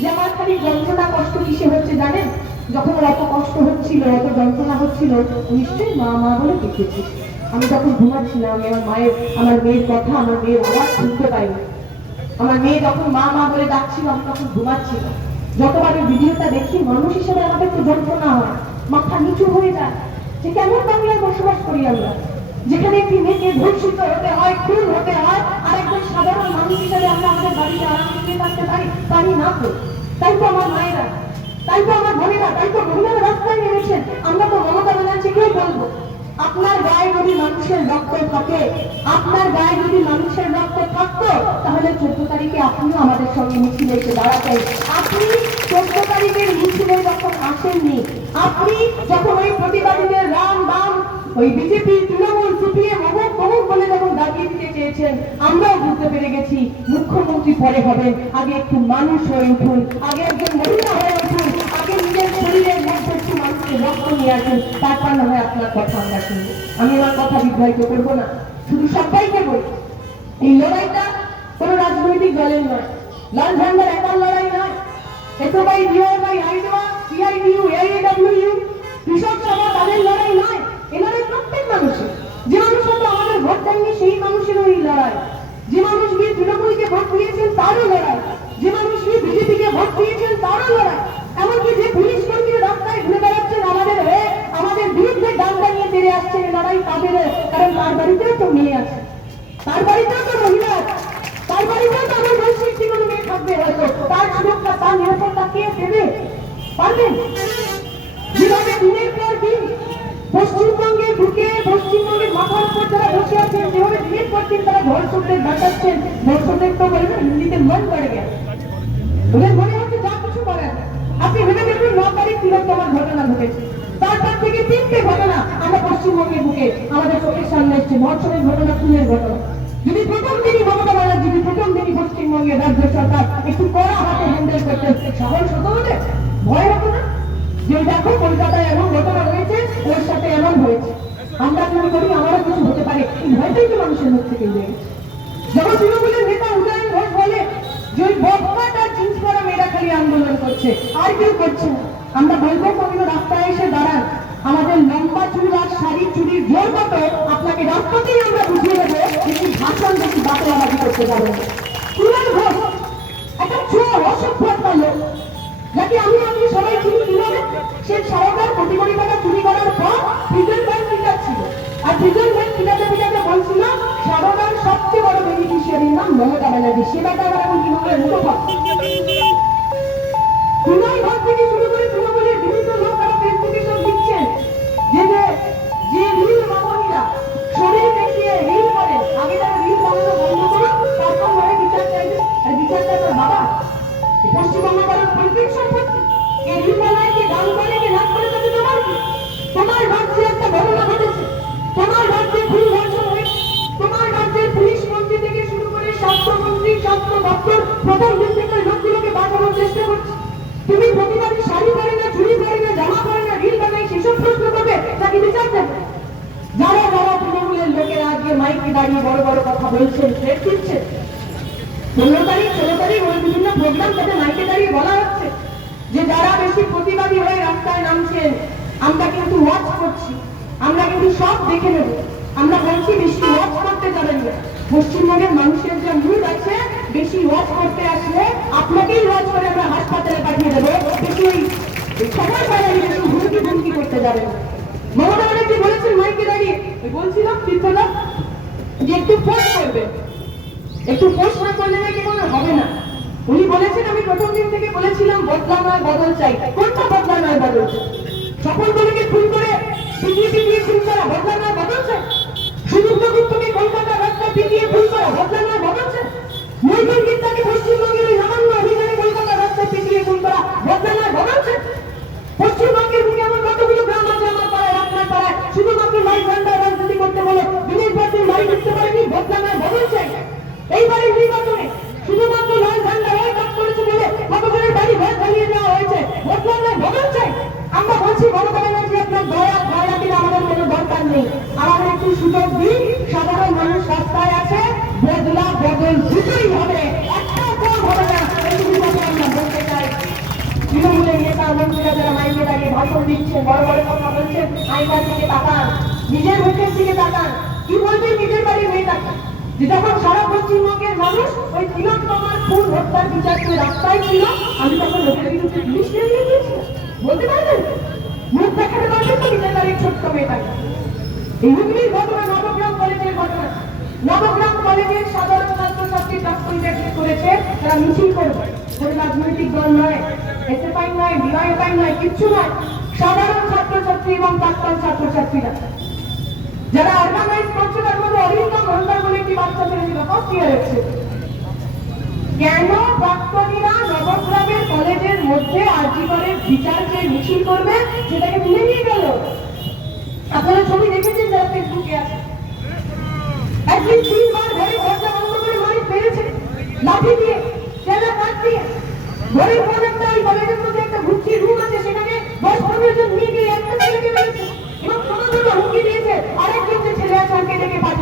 যে আমার খালি যন্ত্রণা কষ্ট কিসে হচ্ছে জানেন? যখন ওর এত কষ্ট হচ্ছিল, এত যন্ত্রণা হচ্ছিল, নিশ্চয়ই মা মা বলে ডেকেছিস। আমি তখন ঘুমাচ্ছিলাম, আমি আমার মেয়ের কথা, আমার মেয়ের আওয়াজ শুনতে পাইনি। আমার মেয়ে যখন মা মা বলে ডাকছিল, আমি তখন ঘুমাচ্ছিলাম। যতবার ভিডিওটা দেখি, মানুষ হিসেবে আমাদের তো যন্ত্রণা হয়, মাথা নিচু হয়ে যায় যে কেমন বাংলায় বসবাস করি আমরা, যেখানে একটি মেয়েকে ধর্ষিত হতে হয়, খুন হতে হয়, আর একজন সাধারণ মানুষ হিসেবে আমরা আমাদের বাড়িতে আরামে থাকতে পারি না তো। তাই তো আমার মায়েরা, তাই তো আমার বোনেরা, তাই তো মহিলারা রাস্তায় নেমেছেন। আমরা তো মমতা ব্যানার্জিকেই বলবো, আপনার গায়ে যদি মানুষের রক্ত থাকে, আপনার গায়ে যদি মানুষের রক্ত থাকতো, তাহলে 14 তারিখে আপনিও আমাদের সঙ্গে মিছিলে এসে দাঁড়াতেন। আপনি 14 তারিখের মিছিলে যখন আসেননি, আপনি যখন ওই প্রতিবাদীদের রাম বাম, ওই বিজেপি, তৃণমূল, সিপিএম, অমুক তমুক বলে যখন দাবিয়ে দিতে চেয়েছেন, আমরাও বুঝতে পেরে গেছি মুখ্যমন্ত্রী পরে হবেন, আগে একটু মানুষ হয়ে উঠুন, আগে একজন মহিলা হয়ে উঠুন, আগে নিজের শরীরের মধ্যে একটু মানুষকে রক্ত নিয়ে আসুন, তারপর না হয় আপনার কথা আমরা শুনবো। আমি আমার কথা বিভ্রান্ত করবো না, শুধু সবাইকে বলি, এই লড়াইটা কোন রাজনৈতিক দলের নয়, লাল ঝান্ডার একার লড়াই নয়, এসবাই ডিওয়াই আইডোয়া সিআইডিউ এআইডব্লিউ কৃষক সভা তাদের লড়াই নয়, এ লড়াই প্রত্যেক মানুষের। যে মানুষ হয়তো আমাদের ভোট দেয়নি সেই মানুষেরও এই লড়াই, যে মানুষ গিয়ে তৃণমূলকে ভোট দিয়েছেন তারও লড়াই, যে মানুষ গিয়ে বিজেপিকে ভোট দিয়েছেন তারও লড়াই, এমনকি যে পুলিশ কর্মীরা রাস্তায় ঘুরে বেড়াচ্ছেন আমাদের হয়ে, আমাদের বিরুদ্ধে ডান্ডা নিয়ে তেড়ে আসছেন, এই লড়াই তাদেরও। কারণ তার বাড়িতেও তো মেয়ে আছে, তার বাড়িতেও তো মহিলা আছে, তার বাড়িতেও তো আমার বয়সী একটি কোনো মেয়ে থাকবে, হয়তো তার সুরক্ষা, তার নিরাপত্তা কে দেবে? পারবেন? যেভাবে দিনের পর দিন পশ্চিমবঙ্গে ঢুকে, পশ্চিমবঙ্গের মাথার উপর যারা বসে আছেন, যেভাবে দিনের পর দিন তারা ধর্ষকদের বাঁচাচ্ছেন, ধর্ষকদের তো বলে না হিন্দিতে মন পড়ে গেছে, ওদের মনে হচ্ছে যা কিছু করেন। আপনি ভেবে দেখুন, 9 তারিখ তিলোত্তমার ঘটনা ঘটেছে, তারপর থেকে 3টে ঘটনা আমরা পশ্চিমবঙ্গে বুকে আমাদের চোখের সামনে এসছে, ধর্ষণের ঘটনা, খুনের ঘটনা। যদি প্রথম দিনই মমতা ব্যানার্জি, যদি প্রথম দিনই পশ্চিমবঙ্গের রাজ্য সরকার একটু কড়া হাতে হ্যান্ডেল করতে সাহস হতো, ওদের ভয় হতো না যে দেখো কলকাতায় এমন ঘটনা হয়েছে, ওর সাথে এমন হয়েছে, আমরা মনে করি আমারও কিছু হতে পারে, এই ভয়টাই তো মানুষের মুখ থেকে উঠে গেছে। যখন তৃণমূলের নেতা উদয়ন ঘোষ বলে যে ওই বদমাট আর জিন্স পরা মেয়েরা খালি আন্দোলন করছে, আর কেউ করছে না, আমরা বলবো কোনদিন রাস্তায় এসে দাঁড়ান, আমাদের লম্বা চুল আর শাড়ি চুরির জোর কত আপনাকে রাস্তাতেই আমরা বুঝিয়ে দেবো, কিন্তু ভাষণ বেশি বাতলাবাজি করতে যাবো। উদয়ন ঘোষ একটা চোর, অসভ্যতা লোক, যাকে আপনি সবাই চিনি কিভাবে? সে সারাবার কোটি কোটি টাকা চুরি করার পর প্রিজন ব্যাংক টিকার ছিল, আর প্রিজন ব্যাংক টিকাতে টিকাতে বলছিল সারদার সবচেয়ে বড় বেনিফিশিয়ারির নাম মমতা ব্যানার্জি। সেবাটা আবার এখন তৃণমূলের মুখপাত্র। তৃণমূল ঘর থেকে শুরু করে তৃণমূলের বিভিন্ন লোক তারা ফেসবুকে সব দিচ্ছেন যে যে রিল মামনিরা শরীর দেখিয়ে রিল করে, আগে তারা রিল বানানো বন্ধ করুন, তারপর মনে বিচার চাইবে। আর বিচারটা তোর বাবা পশ্চিমবঙ্গ কারণ পৈতৃক সম্পত্তি, এই রিল বানায়, কে গান করে, কে নাচ করে, তাতে তোমার কি? তোমার রাজ্যে একটা ঘটনা ঘটেছে, তোমার রাজ্যে খুন ধর্ষণ হয়েছে, তোমার রাজ্যের পুলিশ মন্ত্রী থেকে শুরু করে স্বাস্থ্যমন্ত্রী, স্বাস্থ্য দপ্তর প্রথম দিন থেকে লোকগুলোকে বাঁচানোর চেষ্টা করছে। তুমি প্রতিবাদী শাড়ি পরে না, চুরি পরে না, জামা পরে না, রিল বানাই, সেসব প্রশ্ন করবে নাকি বিচার দেবে? যারা যারা তৃণমূলের লোকেরা আজকে মাইকে দাঁড়িয়ে বড় বড় কথা বলছেন, থ্রেট দিচ্ছেন, 15 তারিখ 16 তারিখ ওই বিভিন্ন প্রোগ্রাম তাদের মাইকে দাঁড়িয়ে বলা হচ্ছে যে যারা বেশি প্রতিবাদী হয়ে রাস্তায় নামছেন, আমরা কিন্তু ওয়াচ করছি, আমরা কিন্তু সব দেখে নেব, আমরা বলছি বেশি ওয়াচ করতে যাবেন না। পশ্চিমবঙ্গের মানুষের যে মুড আছে, বেশি ওয়াচ করতে আসলে আপনাকেই ওয়াচ করে আমরা হাসপাতালে পাঠিয়ে দেবো, বেশি ওই সময় বাড়াই বেশি হুমকি করতে যাবেন না। মমতা ব্যানার্জি বলেছেন মাইকে দাঁড়িয়ে, বলছিলাম তীর্থদা যে একটু পোস্ট করবে, একটু পোস্ট না করলে নাকি মনে হবে না। উনি বলেছেন, আমি প্রথম দিন থেকে বলেছিলাম বদলা নয় বদল চাই। কোনটা বদলা নয় বদল চাই? সকলগুলোকে খুন করে পিটিয়ে খুন করা বদলা নয় বদল চাই? সুদীপ্ত গুপ্তকে কলকাতার রাস্তায় পিটিয়ে খুন করা বদলা নয় বদল চাই? মৈত্র গীতাকে পশ্চিমবঙ্গের ওই সামান্য অভিযানে কলকাতার রাস্তায় পিটিয়ে খুন করা বদলা নয় বদল চাই? পশ্চিমবঙ্গের বুকে এমন কতগুলো গ্রাম আছে আমার পাড়ায়, আপনার পাড়ায়, শুধুমাত্র লাল ঝান্ডার রাজনীতি করতে বলে দিনের পর দিন বাড়ি ঢুকতে পারেনি, বদলা নয় বদল চাই? এইবারের নির্বাচনে শুধুমাত্র লাল ঝান্ডা হয়ে কাজ করেছে বলে কতজনের বাড়ি ঘর জ্বালিয়ে দেওয়া হয়েছে, বদলা নয় বদল চাই? আমরা বলছি মমতা ব্যানার্জি আপনার দয়া খয়রাতির আমাদের কোনো দরকার নেই, আমাদের একটু সুযোগ দিন, সাধারণ মানুষ রাস্তায় আছে, বদলা বদল দুটোই হবে, একটা কম হবে না। ছাত্রছাত্রীরা যারা মাইকে দাঁড়িয়ে ভাষণ দিচ্ছেন, বড় বড় কথা বলছেন, আইনার দিকে তাকান, নিজের মুখের দিকে তাকান। কি বলবে নিজের বাড়ির মেয়েটাকে, যে যখন সারা পশ্চিমবঙ্গের মানুষ ওই তিলোত্তমার খুন হত্যার বিচার করে রাস্তায় ছিল, আমি তখন লোকের বিরুদ্ধে পুলিশ নিয়ে গিয়েছিলাম? বলতে পারবেন? মুখ দেখাতে পারবেন তো নিজের বাড়ির ছোট্ট মেয়েটাকে? এই হুগলির ঘটনা, নবগ্রাম কলেজের ঘটনা। নবগ্রাম কলেজের সাধারণ ছাত্রছাত্রী প্রাক্তনীরা ঠিক করেছে তারা মিছিল করবে। কোনো রাজনৈতিক দল নয়, এসএফআই নয়, ডিওয়াইএফআই নয়, কিচ্ছু নয়, সাধারণ ছাত্রছাত্রী এবং প্রাক্তন ছাত্রছাত্রীরা যারা অর্গানাইজ করছে। তার মধ্যে অরিন্দম হলদার বলে একটি বাচ্চা ছেলে ছিল, ফার্স্ট ইয়ার হচ্ছে। কেন প্রাক্তনীরা নবগ্রামের কলেজের মধ্যে আরজিকরের বিচার যে মিছিল করবে সেটাকে তুলে নিয়ে গেল? আপনারা ছবি দেখেছেন যারা ফেসবুকে আছে। একদিন 3 বার ঘরে দরজা বন্ধ করে মানুষ বেড়েছে লাঠি দিয়ে, চেলা কাঠ দিয়ে, ঘরের